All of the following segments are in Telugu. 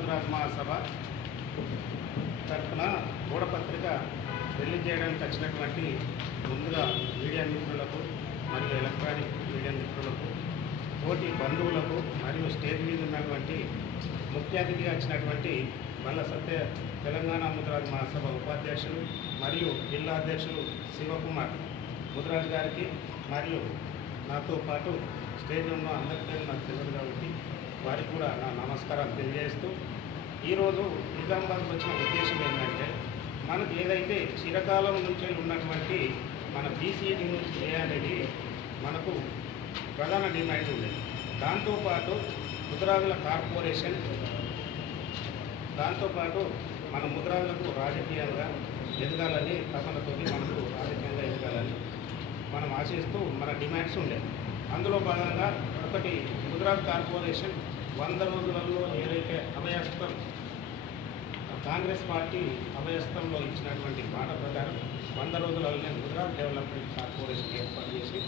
ముద్రాజ్ మహాసభ తరఫున గూఢపత్రిక రిలీజ్ చేయడానికి వచ్చినటువంటి ముందుగా మీడియా మిత్రులకు మరియు ఎలక్ట్రానిక్ మీడియా మిత్రులకు, తోటి బంధువులకు మరియు స్టేజ్ మీద ఉన్నటువంటి ముఖ్య అతిథిగా వచ్చినటువంటి మల్ల సత్య తెలంగాణ ముద్రాజ్ మహాసభ ఉపాధ్యక్షులు మరియు జిల్లా అధ్యక్షులు శివకుమార్ ముద్రాజ్ గారికి మరియు నాతో పాటు స్టేజ్ ఉన్న అందరికీ నాకు తెలియదు కాబట్టి వారికి కూడా నా నమస్కారాలు తెలియజేస్తూ, ఈరోజు నిజామాబాద్కి వచ్చిన ఉద్దేశం ఏంటంటే, మనకు ఏదైతే చిరకాలం నుంచి ఉన్నటువంటి మన బీసీడీ నుంచి చేయాలనేది మనకు ప్రధాన డిమాండ్ ఉండేది. దాంతోపాటు ముద్రాజుల కార్పొరేషన్, దాంతోపాటు మన ముద్రాజులకు రాజకీయంగా ఎదగాలని తపనతో మనకు రాజకీయంగా ఎదగాలని మనం ఆశిస్తూ మన డిమాండ్స్ ఉండేవి. అందులో భాగంగా ఒకటి, ముద్రాజ్ కార్పొరేషన్ 100 రోజులలో ఏదైతే అభయస్థం కాంగ్రెస్ పార్టీ అభయస్థంలో ఇచ్చినటువంటి మాట ప్రకారం 100 రోజులలోనే ముద్రాజ్ డెవలప్మెంట్ కార్పొరేషన్ ఏర్పాటు చేసి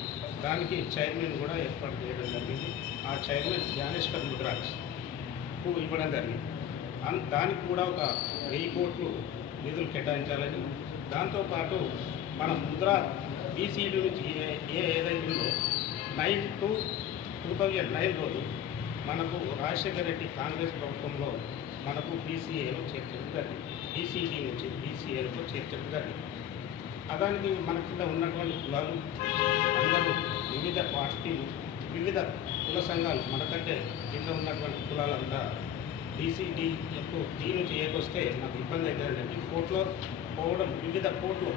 దానికి చైర్మన్ కూడా ఏర్పాటు చేయడం జరిగింది. ఆ చైర్మన్ జ్ఞానేశ్వర్ ముద్రాజ్కు ఇవ్వడం జరిగింది. దానికి కూడా ఒక 1000 కోట్లు నిధులు కేటాయించాలని, దాంతోపాటు మన ముద్రాజ్ బీసీడీ నుంచి ఏదైతే ఉందో 9 to 2009 రోజు మనకు రాజశేఖర రెడ్డి కాంగ్రెస్ ప్రభుత్వంలో మనకు బీసీఏలో చేర్చడం జరిగింది. బీసీడీ నుంచి బీసీఏలో చేర్చడం జరిగింది. అదానికి మన కింద ఉన్నటువంటి కులాలు అందరూ వివిధ పార్టీలు, వివిధ కుల సంఘాలు, మనకంటే కింద ఉన్నటువంటి కులాలంతా బీసీడీకు డీ నుంచి ఏకొస్తే నాకు ఇబ్బంది అవుతుందండి. కోర్టులో పోవడం, వివిధ కోర్టులో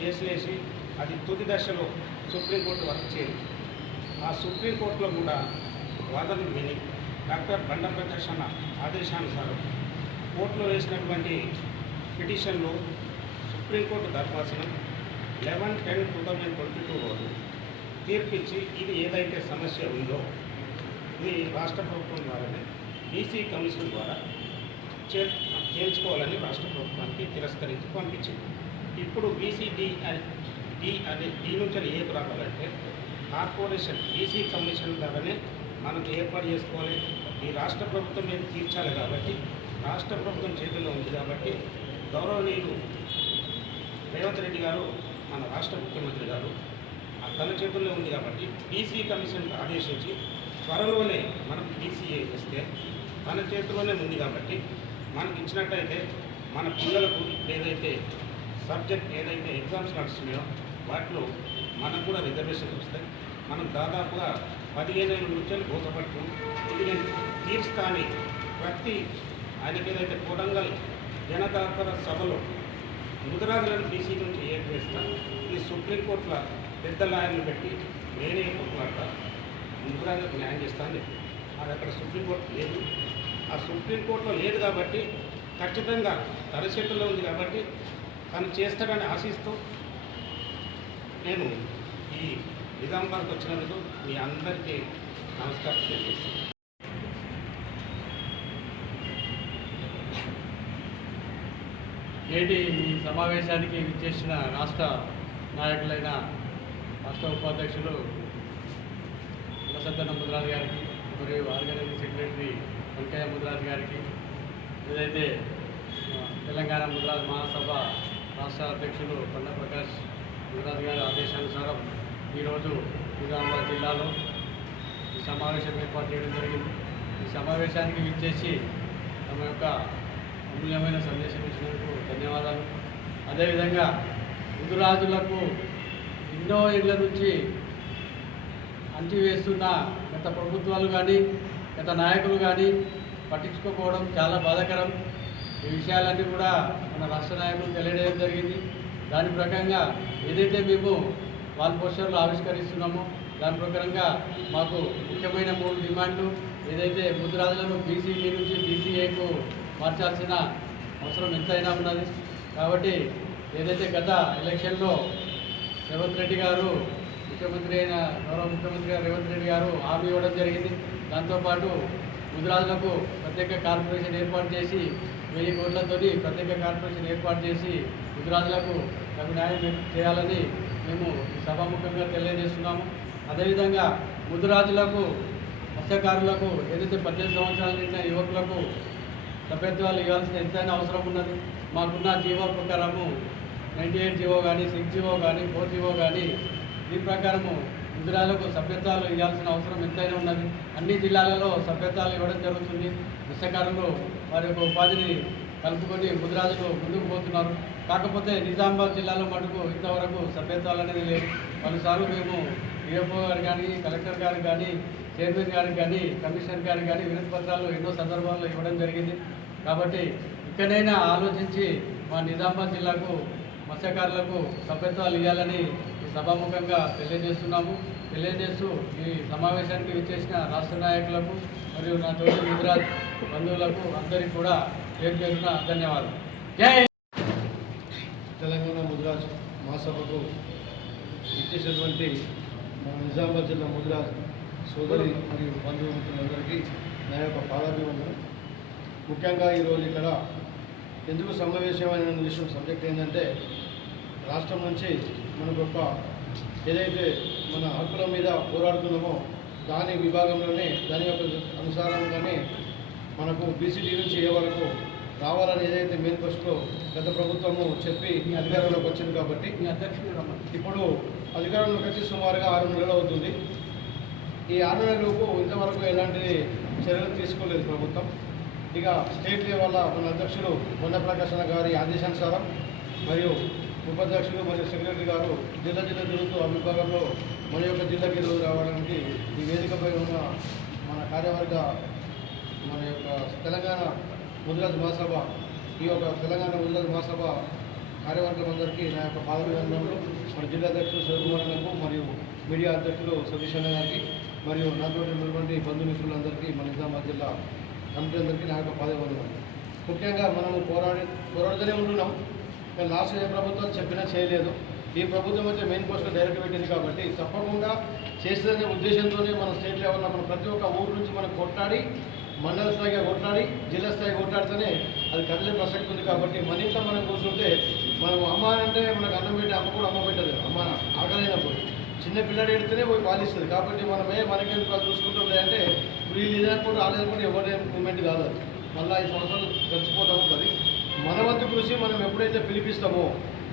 కేసులు వేసి అది తుది దశలో సుప్రీంకోర్టు వరకు చేరింది. ఆ సుప్రీంకోర్టులో కూడా వాదనలు విని డాక్టర్ బండ ప్రకాష్ అన్న ఆదేశానుసారం కోర్టులో వేసినటువంటి పిటిషన్లో సుప్రీంకోర్టు ధర్మాసనం 11/10/2022 రోజు తీర్పిచ్చి ఇది ఏదైతే సమస్య ఉందో ఇది రాష్ట్ర ప్రభుత్వం ద్వారానే బీసీ కమిషన్ ద్వారా చేర్చుకోవాలని రాష్ట్ర ప్రభుత్వానికి తిరస్కరించి పంపించింది. ఇప్పుడు బీసీడీ డీ నుంచి ఏది రావాలంటే కార్పొరేషన్ బీసీ కమిషన్ ద్వారానే మనకు ఏర్పాటు చేసుకోవాలి. ఈ రాష్ట్ర ప్రభుత్వం మీద తీర్చాలి కాబట్టి, రాష్ట్ర ప్రభుత్వం చేతుల్లో ఉంది కాబట్టి, గౌరవనీయులు రేవంత్ రెడ్డి గారు, మన రాష్ట్ర ముఖ్యమంత్రి గారు తన చేతుల్లో ఉంది కాబట్టి బీసీ కమిషన్ ఆదేశించి త్వరలోనే మనకు బీసీఏ ఇస్తే తన చేతిలోనే ఉంది కాబట్టి మనకి ఇచ్చినట్టయితే మన పిల్లలకు ఏదైతే సబ్జెక్ట్ ఏదైతే ఎగ్జామ్స్ నడుస్తున్నాయో వాటిలో మనకు కూడా రిజర్వేషన్స్ వస్తాయి. మనం దాదాపుగా 15 ఏళ్ళ నుంచి బోధపడుతూ ఇది నేను తీర్చుతాని ప్రతి ఆయనకి ఏదైతే కొడంగల్ జనతాపర సభలో ముద్రాజులను బీసీ నుంచి వేస్తాను, ఇది సుప్రీంకోర్టులో పెద్ద లాయర్లు పెట్టి నేనే కొట్లాడతా ముద్రాజులకు న్యాయం చేస్తాను. అది అక్కడ సుప్రీంకోర్టు లేదు. ఆ సుప్రీంకోర్టులో లేదు కాబట్టి ఖచ్చితంగా తన చేతుల్లో ఉంది కాబట్టి తను చేస్తాడని ఆశిస్తూ నేను ఈ నిజామాబాద్కి వచ్చినందుకు మీ అందరికీ నమస్కారం తెలియజేస్తాను. నేటి ఈ సమావేశానికి విచ్చేసిన రాష్ట్ర నాయకులైన రాష్ట్ర ఉపాధ్యక్షులు సత్యన ముద్రాజ్ గారికి మరియు ఆర్గనైజింగ్ సెక్రటరీ వెంకయ్య ముద్రాజ్ గారికి, ఏదైతే తెలంగాణ ముద్రాజ్ మహాసభ రాష్ట్ర అధ్యక్షులు బండ ప్రకాష్ ముద్రాజ్ గారి ఆదేశానుసారం ఈరోజు నిజామాబాద్ జిల్లాలో ఈ సమావేశం ఏర్పాటు చేయడం జరిగింది. ఈ సమావేశానికి విచ్చేసి తమ యొక్క అమూల్యమైన సందేశం ఇచ్చినందుకు ధన్యవాదాలు. అదేవిధంగా ముద్రాజులకు ఎన్నో ఏళ్ల నుంచి అంటివేస్తున్న గత ప్రభుత్వాలు కానీ గత నాయకులు కానీ పట్టించుకోకపోవడం చాలా బాధాకరం. ఈ విషయాలన్నీ కూడా మన రాష్ట్ర నాయకులు తెలియజేయడం జరిగింది. దాని ప్రకారంగా ఏదైతే మేము వాల్ పోస్టర్లు ఆవిష్కరిస్తున్నామో దాని ప్రకారంగా మాకు ముఖ్యమైన 3 డిమాండ్లు, ఏదైతే ముద్రాజులను బీసీడీ నుంచి బీసీఏకు మార్చాల్సిన అవసరం ఎంతైనా ఉన్నది. కాబట్టి ఏదైతే గత ఎలక్షన్లో రేవంత్ రెడ్డి గారు ముఖ్యమంత్రి అయిన గౌరవ ముఖ్యమంత్రి గారు రేవంత్ రెడ్డి గారు హామీ ఇవ్వడం జరిగింది. దాంతోపాటు ముద్రాజులకు ప్రత్యేక కార్పొరేషన్ ఏర్పాటు చేసి 1000 కోట్లతో ప్రత్యేక కార్పొరేషన్ ఏర్పాటు చేసి ముద్రాజులకు తగు న్యాయం చేయాలని మేము సభాముఖంగా తెలియజేస్తున్నాము. అదేవిధంగా ముద్రాజులకు మత్స్యకారులకు ఏదైతే 18 సంవత్సరాల నిండిన యువకులకు సభ్యత్వాలు ఇవ్వాల్సిన ఎంతైనా అవసరం ఉన్నది. మాకున్న జీవో ప్రకారము 98 జీవో కానీ 6 జీవో కానీ 4 జీవో కానీ దీని ప్రకారము ముద్రాలకు సభ్యత్వాలు ఇవ్వాల్సిన అవసరం ఎంతైనా ఉన్నది. అన్ని జిల్లాలలో సభ్యత్వాలు ఇవ్వడం జరుగుతుంది. మత్స్యకారులు వారి యొక్క ఉపాధిని కలుపుకొని ముద్రాజులు ముందుకు పోతున్నారు. కాకపోతే నిజామాబాద్ జిల్లాలో మటుకు ఇంతవరకు సభ్యత్వాలు అనేది లేదు. పలుసార్లు మేము డిఎఫ్ఓ గారు కానీ కలెక్టర్ గారికి కానీ చైర్మన్ గారికి కానీ కమిషనర్ గారికి కానీ వినతి పత్రాలు ఎన్నో సందర్భాల్లో ఇవ్వడం జరిగింది. కాబట్టి ఇక్కడైనా ఆలోచించి మా నిజామాబాద్ జిల్లాకు మత్స్యకారులకు సభ్యత్వాలు ఇవ్వాలని ఈ సభాముఖంగా తెలియజేస్తూ ఈ సమావేశానికి విచ్చేసిన రాష్ట్ర నాయకులకు మరియు నా తోటి ముద్రాజ్ బంధువులకు అందరికీ కూడా పేరున ధన్యవాదాలు. జై తెలంగాణ ముద్రాజ్ మహాసభకు ఇచ్చేసినటువంటి మన నిజామాబాద్ జిల్లా ముద్రాజ్ సోదరి మరియు బంధుమిత్రులందరికీ నా యొక్క పాదాభివందనం. ముఖ్యంగా ఈరోజు ఇక్కడ ఎందుకు సమావేశమైన విషయం సబ్జెక్ట్ ఏంటంటే, రాష్ట్రం నుంచి మనకు ఒక ఏదైతే మన హక్కుల మీద పోరాడుతున్నామో దాని విభాగంలోనే దాని యొక్క అనుసారంగానే మనకు బీసీడీ నుంచి ఏ వరకు రావాలని ఏదైతే మేనిఫెస్టో గత ప్రభుత్వము చెప్పి అధికారంలోకి వచ్చింది. కాబట్టి ఇప్పుడు అధికారంలోకి వచ్చి సుమారుగా 6 నెలలు అవుతుంది. ఈ 6 నెలలకు ఇంతవరకు ఎలాంటి చర్యలు తీసుకోలేదు ప్రభుత్వం. ఇక స్టేట్ లెవెల్ మన అధ్యక్షులు కొండ ప్రకాశన గారి ఆదేశానుసారం మరియు ఉపాధ్యక్షులు మరియు సెక్రటరీ గారు జిల్లా తిరుగుతూ ఆ విభాగంలో మన యొక్క జిల్లాకి రోజు రావడానికి ఈ వేదికపై ఉన్న మన కార్యవర్గ మన యొక్క తెలంగాణ ముద్రాజ్ మహాసభ ఈ యొక్క తెలంగాణ ముద్రాజ్ మహాసభ కార్యవర్గం అందరికీ నా యొక్క పాదాభివందనలు. మన జిల్లా అధ్యక్షులు శివకుమార్ గారికి మరియు మీడియా అధ్యక్షులు సతీష్ అన్న గారికి మరియు నాతో ఉన్నటువంటి బంధుమిత్రులందరికీ మన నిజామాబాద్ జిల్లా కమిటీ అందరికీ నా యొక్క పాదాభివందనలు. ముఖ్యంగా మనము పోరాడుతూనే ఉంటున్నాం. కానీ లాస్ట్ ఏ ప్రభుత్వం చెప్పినా చేయలేదు. ఈ ప్రభుత్వం అయితే మెయిన్ పోస్ట్లో డైరెక్ట్ పెట్టింది కాబట్టి తప్పకుండా చేస్తుందనే ఉద్దేశంతోనే మన స్టేట్ లెవెల్లో మన ప్రతి ఒక్క ఊరు నుంచి మనం కొట్లాడి మండల స్థాయిగా కొట్లాడి జిల్లా స్థాయి కొట్లాడితేనే అది కదిలే ప్రసక్తి ఉంది. కాబట్టి మన ఇంట్లో మనం కూర్చుంటే మనం అమ్మ అంటే మనకు అన్నం పెట్టి అమ్మ కూడా అమ్మ పెట్టదు. అమ్మ ఆకలైనప్పుడు చిన్న పిల్లడు ఎడితేనే పోయి పాలిస్తుంది. కాబట్టి మనమే మనకెందుకు అది చూసుకుంటుండే అంటే వీళ్ళు ఇదనుకుంటూ ఆలేదనుకుంటే ఎవరి మూమెంట్ కాదు. అది మళ్ళీ 5 సంవత్సరాలు గడిచిపోతూ ఉంటుంది. మన వంతు కృషి మనం ఎప్పుడైతే పిలిపిస్తామో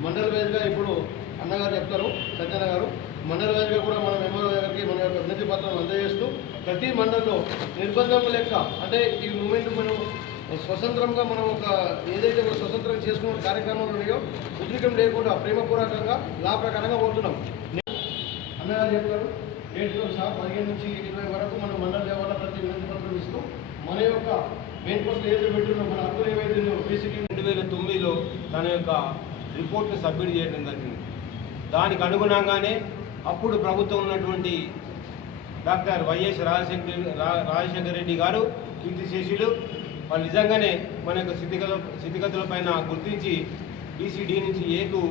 మండల వైజ్గా ఇప్పుడు అన్నగారు చెప్తారు సత్యన్న గారు మండల వైజ్గా కూడా మనం ఎంఆర్ఓ గారికి మన యొక్క వినతి పత్రం అందజేస్తూ ప్రతి మండలంలో నిర్బంధం లెక్క అంటే ఈ మూమెంట్ మనం స్వతంత్రంగా మనం ఒక ఏదైతే స్వతంత్రంగా చేసుకున్న కార్యక్రమాలు ఉన్నాయో ఉద్రికం లేకుండా ప్రేమపూర్వకంగా లా ప్రకారంగా పోతున్నాం. అన్నగారు చెప్తారు డేట్తో సహా 15 నుంచి 20 వరకు మనం మండల లెవెల్లో ప్రతి వినతి పత్రం ఇస్తూ మన యొక్క మెయిన్ పోస్ట్ ఏదైతే పెట్టున్నాం మన హక్కులు ఏవైతే బేసిక్లీ 2009లో తన యొక్క రిపోర్ట్ని సబ్మిట్ చేయడం జరిగింది. దానికి అనుగుణంగానే అప్పుడు ప్రభుత్వం ఉన్నటువంటి డాక్టర్ వైఎస్ రాజశేఖర రెడ్డి గారు కీర్తిశేషులు వాళ్ళు నిజంగానే మన యొక్క స్థితిగతులపైన గుర్తించి బీసీడీ నుంచి ఏకు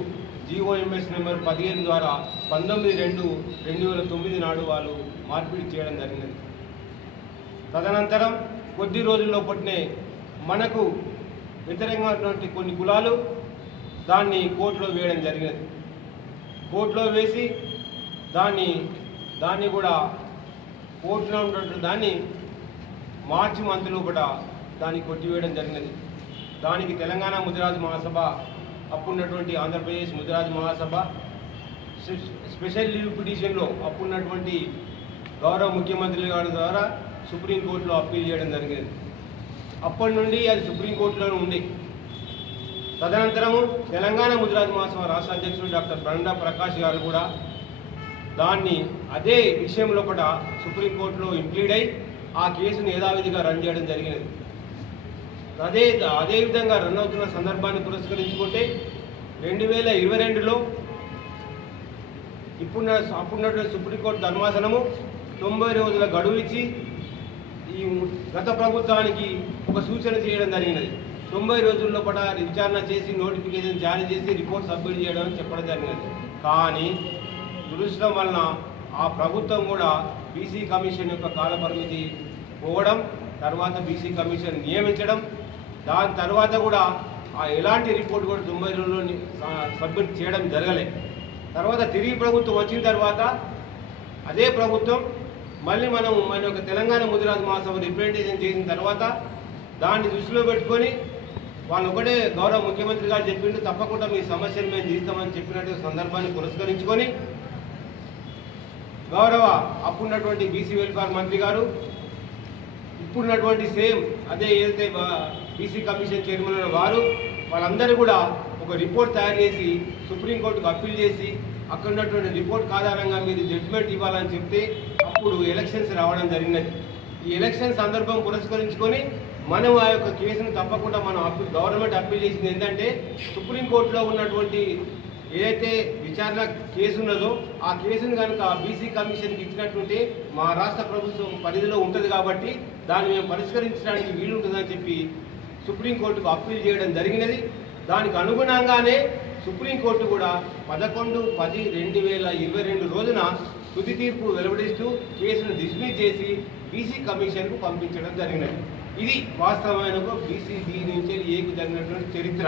జీఓఎంఎస్ నెంబర్ 15 ద్వారా 19/2/2009 నాడు వాళ్ళు మార్పిడి చేయడం జరిగినది. తదనంతరం కొద్ది రోజుల్లో పట్టినే మనకు వ్యతిరేకమైనటువంటి కొన్ని కులాలు దాన్ని కోర్టులో వేయడం జరిగినది. కోర్టులో వేసి దాన్ని కూడా కోర్టులో ఉన్నటువంటి దాన్ని మార్చి మంత్ లోపల దాన్ని కొట్టివేయడం జరిగినది. దానికి తెలంగాణ ముద్రాజ్ మహాసభ అప్పుడున్నటువంటి ఆంధ్రప్రదేశ్ ముద్రాజ్ మహాసభ స్పెషల్ లీవ్ పిటిషన్లో అప్పుడున్నటువంటి గౌరవ ముఖ్యమంత్రి గారి ద్వారా సుప్రీంకోర్టులో అప్పీల్ చేయడం జరిగింది. అప్పటి నుండి అది సుప్రీంకోర్టులోనే ఉంది. తదనంతరము తెలంగాణ ముద్రాజ్ మహాసభ రాష్ట్ర అధ్యక్షుడు డాక్టర్ బండా ప్రకాష్ గారు కూడా దాన్ని అదే విషయంలో కూడా సుప్రీంకోర్టులో ఇంప్లీడ్ అయి ఆ కేసును యథావిధిగా రన్ చేయడం జరిగినది. అదేవిధంగా రన్ అవుతున్న సందర్భాన్ని పురస్కరించుకుంటే 2022లో అప్పుడున్నటువంటి సుప్రీంకోర్టు ధర్మాసనము 90 రోజుల గడువు ఇచ్చి ఈ గత ప్రభుత్వానికి ఒక సూచన చేయడం జరిగినది. 90 రోజుల్లో కూడా విచారణ చేసి నోటిఫికేషన్ జారీ చేసి రిపోర్ట్ సబ్మిట్ చేయడం అని చెప్పడం జరిగినది. కానీ దురదృష్టం వలన ఆ ప్రభుత్వం కూడా బీసీ కమిషన్ యొక్క కాలపరిమితి పోవడం, తర్వాత బీసీ కమిషన్ నియమించడం, దాని తర్వాత కూడా ఎలాంటి రిపోర్ట్ కూడా 90 రోజుల్లో సబ్మిట్ చేయడం జరగలేదు. తర్వాత తిరిగి ప్రభుత్వం వచ్చిన తర్వాత అదే ప్రభుత్వం మళ్ళీ మన యొక్క తెలంగాణ ముద్రాజ్ మహాసభ రిప్రజెంటేషన్ చేసిన తర్వాత దాన్ని దృష్టిలో పెట్టుకొని వాళ్ళు ఒకటే గౌరవ ముఖ్యమంత్రి గారు చెప్పిండు, తప్పకుండా మీ సమస్యలు మేము తీస్తామని చెప్పినట్టు సందర్భాన్ని పురస్కరించుకొని గౌరవ అప్పుడున్నటువంటి బీసీ వెల్ఫేర్ మంత్రి గారు ఇప్పుడున్నటువంటి సేమ్ అదే ఏదైతే బీసీ కమిషన్ చైర్మన్ వారు వాళ్ళందరూ కూడా ఒక రిపోర్ట్ తయారు చేసి సుప్రీంకోర్టుకు అప్పీల్ చేసి అక్కడ ఉన్నటువంటి రిపోర్ట్ ఆధారంగా మీరు జడ్జిమెంట్ ఇవ్వాలని చెప్తే అప్పుడు ఎలక్షన్స్ రావడం జరిగినది. ఈ ఎలక్షన్ సందర్భం పురస్కరించుకొని మనం ఆ యొక్క కేసును తప్పకుండా మనం గవర్నమెంట్ అప్పీల్ చేసింది ఏంటంటే సుప్రీంకోర్టులో ఉన్నటువంటి ఏదైతే విచారణ కేసు ఉన్నదో ఆ కేసును కనుక బీసీ కమిషన్కి ఇచ్చినట్టుంటే మా రాష్ట్ర ప్రభుత్వం పరిధిలో ఉంటుంది కాబట్టి దాన్ని మేము పరిష్కరించడానికి వీలుంటుందని చెప్పి సుప్రీంకోర్టుకు అప్పీల్ చేయడం జరిగినది. దానికి అనుగుణంగానే సుప్రీంకోర్టు కూడా 11/10/2022 రోజున తుది తీర్పు వెలువడిస్తూ కేసును డిస్మిస్ చేసి బీసీ కమిషన్కు పంపించడం జరిగినది. ఇది వాస్తవమైన బీసీ దీని నుంచి ఏకు జరిగినటువంటి చరిత్ర.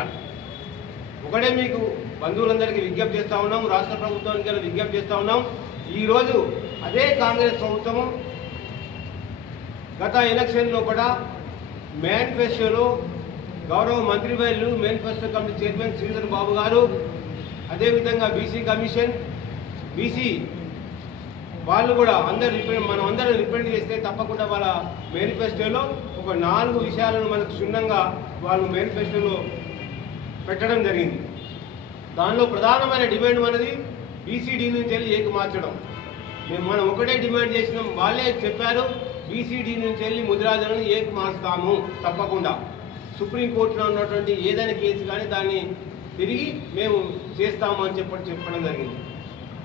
ఒకటే మీకు బంధువులందరికీ విజ్ఞప్తి చేస్తూ ఉన్నాం, రాష్ట్ర ప్రభుత్వానికి విజ్ఞప్తి చేస్తూ ఉన్నాం. ఈరోజు అదే కాంగ్రెస్ ప్రభుత్వము గత ఎలక్షన్లో కూడా మేనిఫెస్టోలో గౌరవ మంత్రివర్యులు manifesto committee chairman Sridhar Babu గారు అదేవిధంగా బీసీ కమిషన్ బీసీ వాళ్ళు కూడా మనం అందరం రిప్రజెంట్ చేస్తే తప్పకుండా వాళ్ళ మేనిఫెస్టోలో ఒక 4 విషయాలను మనకు క్షుణ్ణంగా వాళ్ళు మేనిఫెస్టోలో పెట్టడం జరిగింది. దానిలో ప్రధానమైన డిమాండ్ మనది బీసీడీ నుంచి వెళ్ళి ఏకి మార్చడం. మనం ఒకటే డిమాండ్ చేసినాం, వాళ్ళే చెప్పారు బీసీడీ నుంచి వెళ్ళి ముదిరాజులను ఏకి మార్చుతాము తప్పకుండా. సుప్రీంకోర్టులో ఉన్నటువంటి ఏదైనా కేసు కానీ దాన్ని తిరిగి మేము చేస్తాము అని చెప్పడం జరిగింది.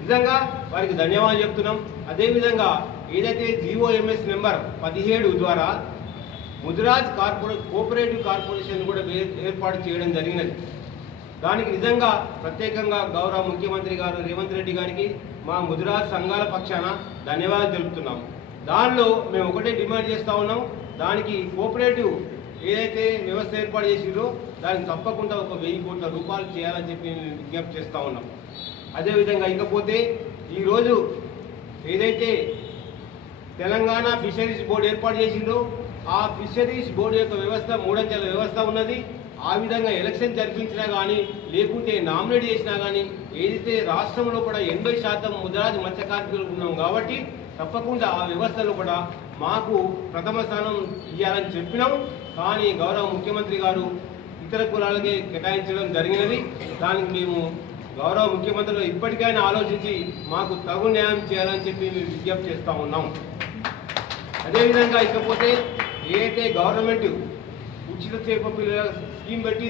నిజంగా వారికి ధన్యవాదాలు చెప్తున్నాం. అదేవిధంగా ఏదైతే జీఓఎంఎస్ నెంబర్ 17 ద్వారా ముదిరాజ్ కోఆపరేటివ్ కార్పొరేషన్ కూడా ఏర్పాటు చేయడం జరిగినది. దానికి నిజంగా ప్రత్యేకంగా గౌరవ ముఖ్యమంత్రి గారు రేవంత్ రెడ్డి గారికి మా ముదిరాజ్ సంఘాల పక్షాన ధన్యవాదాలు తెలుపుతున్నాం. దానిలో మేము ఒకటే డిమాండ్ చేస్తూ ఉన్నాం, దానికి కోఆపరేటివ్ ఏదైతే వ్యవస్థ ఏర్పాటు చేసిందో దానికి తప్పకుండా ఒక 1000 కోట్ల రూపాయలు చేయాలని చెప్పి మేము విజ్ఞప్తి చేస్తూ ఉన్నాం. అదేవిధంగా ఇకపోతే ఈరోజు ఏదైతే తెలంగాణ ఫిషరీస్ బోర్డు ఏర్పాటు చేసిందో ఆ ఫిషరీస్ బోర్డు యొక్క వ్యవస్థ 3 అంచెల వ్యవస్థ ఉన్నది. ఆ విధంగా ఎలక్షన్ జరిపించినా కానీ లేకుంటే నామినేట్ చేసినా కానీ ఏదైతే రాష్ట్రంలో కూడా 80% ముదిరాజు మత్స్య కార్మికులు ఉన్నాం కాబట్టి తప్పకుండా ఆ వ్యవస్థలో కూడా మాకు ప్రథమ స్థానం ఇవ్వాలని చెప్పినాం. కానీ గౌరవ ముఖ్యమంత్రి గారు ఇతర కులాలకే కేటాయించడం జరిగినది. దానికి మేము గౌరవ ముఖ్యమంత్రులు ఇప్పటికైనా ఆలోచించి మాకు తగు న్యాయం చేయాలని చెప్పి మేము విజ్ఞప్తి చేస్తూ ఉన్నాం. అదేవిధంగా ఇకపోతే ఏదైతే గవర్నమెంట్ ఉచిత చేప పిల్లల స్కీమ్ పెట్టి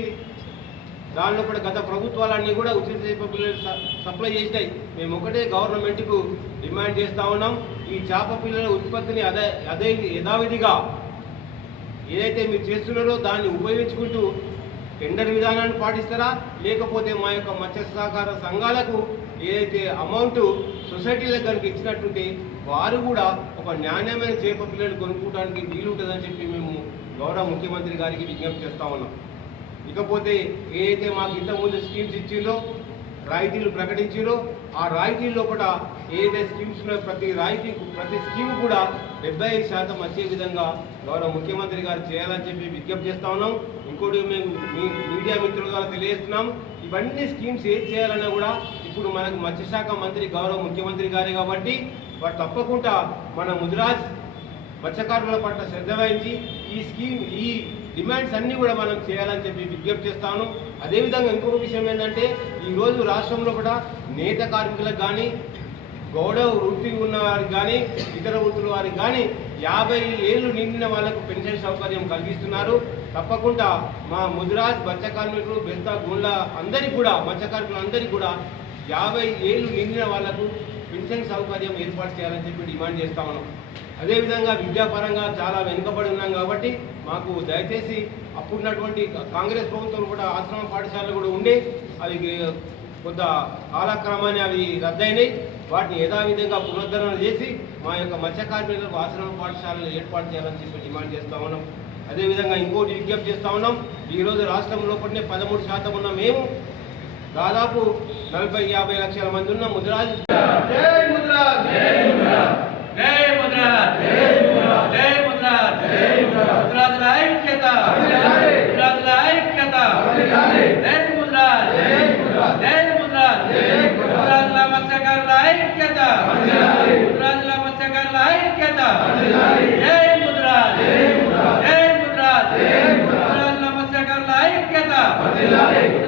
దానిలో కూడా గత ప్రభుత్వాలన్నీ కూడా ఉచిత చేప పిల్లలు సప్లై చేసినాయి. మేము ఒకటే గవర్నమెంట్కు డిమాండ్ చేస్తూ ఉన్నాం, ఈ చేప పిల్లల ఉత్పత్తిని అదే యథావిధిగా ఏదైతే మీరు చేస్తున్నారో దాన్ని ఉపయోగించుకుంటూ టెండర్ విధానాన్ని పాటిస్తారా, లేకపోతే మా యొక్క మత్స్య సహకార సంఘాలకు ఏదైతే అమౌంట్ సొసైటీలకు కనుక ఇచ్చినట్టుంటే వారు కూడా ఒక నాణ్యమైన చేప పిల్లలు కొనుక్కోవడానికి వీలుంటుందని చెప్పి మేము గౌరవ ముఖ్యమంత్రి గారికి విజ్ఞప్తి చేస్తూ ఉన్నాం. ఇకపోతే ఏదైతే మాకు ఇంతకుముందు స్కీమ్స్ ఇచ్చిందో రాయితీలు ప్రకటించారో ఆ రాయితీల్లో కూడా ఏదైతే స్కీమ్స్ ప్రతి స్కీమ్ కూడా 75% వచ్చే విధంగా గౌరవ ముఖ్యమంత్రి గారు చేయాలని చెప్పి విజ్ఞప్తి చేస్తూ ఉన్నాం. ఇంకోటి మేము మీడియా మిత్రుల ద్వారా తెలియజేస్తున్నాం, ఇవన్నీ స్కీమ్స్ ఏది చేయాలన్నా కూడా ఇప్పుడు మనకు మత్స్యశాఖ మంత్రి గౌరవ ముఖ్యమంత్రి గారే కాబట్టి వారు తప్పకుండా మన ముదిరాజ్ మత్స్యకారుల పట్ల శ్రద్ధ వహించి ఈ డిమాండ్స్ అన్నీ కూడా మనం చేయాలని చెప్పి విజ్ఞప్తి చేస్తాను. అదేవిధంగా ఇంకొక విషయం ఏంటంటే ఈరోజు రాష్ట్రంలో కూడా నేత కార్మికులకు కానీ గౌరవ వృత్తి ఉన్న వారికి కానీ ఇతర వృత్తుల వారికి కానీ 50 ఏళ్ళు నిండిన వాళ్ళకు పెన్షన్ సౌకర్యం కలిగిస్తున్నారు. తప్పకుండా మా ముదిరాజ్ మత్స్య కార్మికులు బెస్తా గుండ్ల అందరికీ కూడా మత్స్య కార్మికులందరికీ కూడా 50 ఏళ్ళు నిండిన వాళ్లకు పెన్షన్ సౌకర్యం ఏర్పాటు చేయాలని చెప్పి డిమాండ్ చేస్తా ఉన్నాం. అదేవిధంగా విద్యాపరంగా చాలా వెనుకబడి ఉన్నాం కాబట్టి మాకు దయచేసి అప్పుడున్నటువంటి కాంగ్రెస్ ప్రభుత్వం కూడా ఆశ్రమ పాఠశాలలు కూడా ఉండే అవి కొంత కాలక్రమాన్ని అవి రద్దయినాయి. వాటిని యథావిధంగా పునరుద్ధరణ చేసి మా యొక్క మత్స్య కార్మికులకు ఆశ్రమ పాఠశాలలు ఏర్పాటు చేయాలని చెప్పి డిమాండ్ చేస్తూ ఉన్నాం. అదేవిధంగా ఇంకోటి విజ్ఞప్తి చేస్తూ ఉన్నాం, ఈరోజు రాష్ట్రంలో పడిన 13% ఉన్న మేము దాదాపు 40-50 లక్షల మంది ఉన్న ముదిరాజ్ జై ముదిరాజ్, జై ముదిరాజ్, జై ముదిరాజ్, జై ముదిరాజ్, ముదిరాజ్ ఐక్యత. వర్ధిల్లాలి